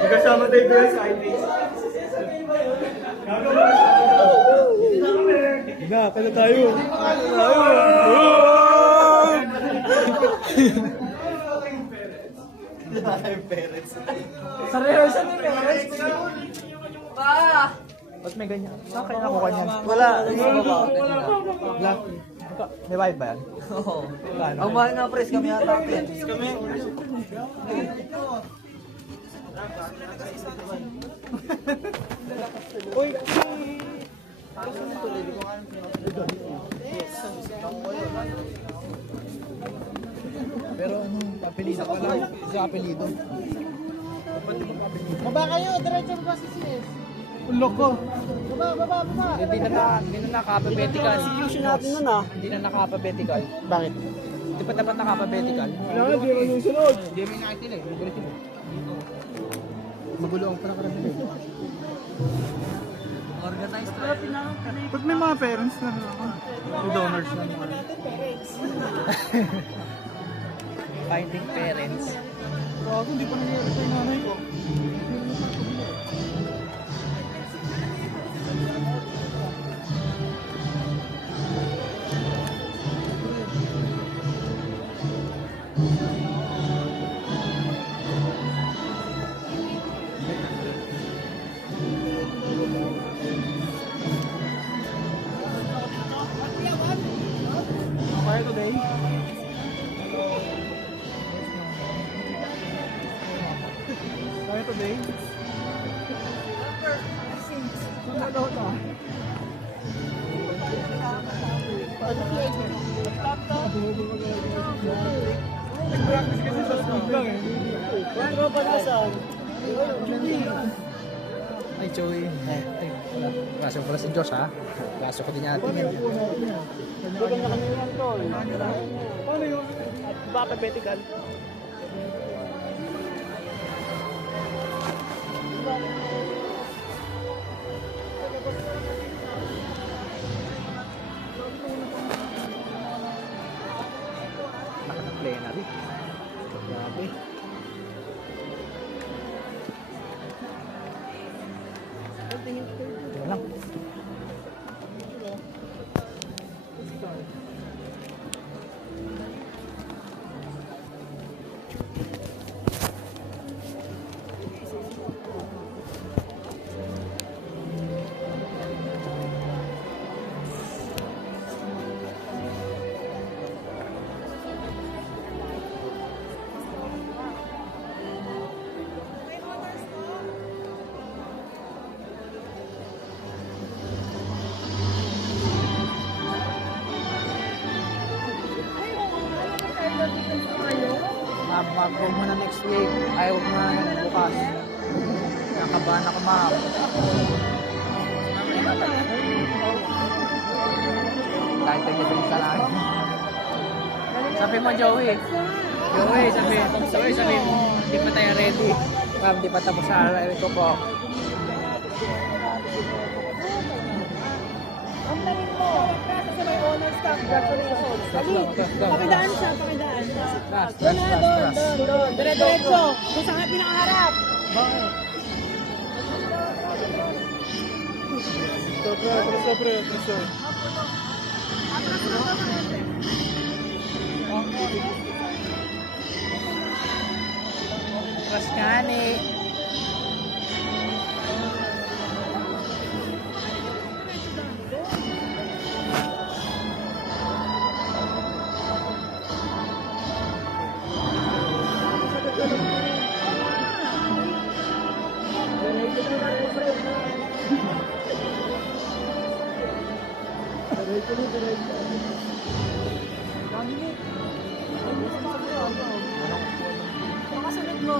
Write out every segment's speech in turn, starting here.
Magkasama tayo doon sa ID. Na, kaya tayo. Sa rehearsal ni parents. Ba't may ganyan? Saan kaya ako kanyan? Wala. Wala. May bayad ba yan? Oo. Ang mahal nga pres kami ata. Uy! Pero anong apelido ka lang? Sa apelido. Baba kayo, diretso ba si Sis? Ulok ko. Baba. Hindi na naka-alphabetical. Execution natin nun ah. Hindi na naka-alphabetical. Bakit? Di ba dapat naka-alphabetical? Wala nga, di naman yung sunod. Hindi may nakitila eh. Magulo sila. Magulo ang pala karamihan. Organized to. Ba't may mga parents na ako? May donors na mga. Finding parents. Bago, hindi pa nangyari sa nanay ko. Kaya today? Kaya today? Ano na? Nag-practice kasi sa school lang eh. Ano ba nasaan? Ay, Joey. Ay, wala. Kaso pala si Josh ha. Kaso ko din natin yan. Bigyan na kami ng tol. Paano yun? Ba, alphabetical? Naka-plenary. Grabe. Ito lang. Huwag mo na next week. Ay, huwag mo na bukas. Nakabahan ako, ma'am. Kahit kanya sa instalahan. Sabi mo, Joey. Sabi mo, hindi pa tayo ready. Ma'am, di pa tapos sa araw ko po. Ang tarin mo. Kasi may honor staff. Congratulations. Pakidaan siya, pakidaan. Doon. Dire-diretso. Kung saan pinakaharap. Raskani. Makasunod mo.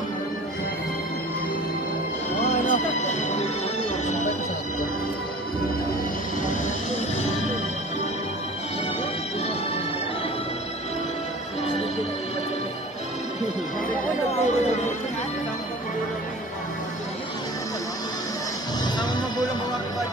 Sama magulang bawa ka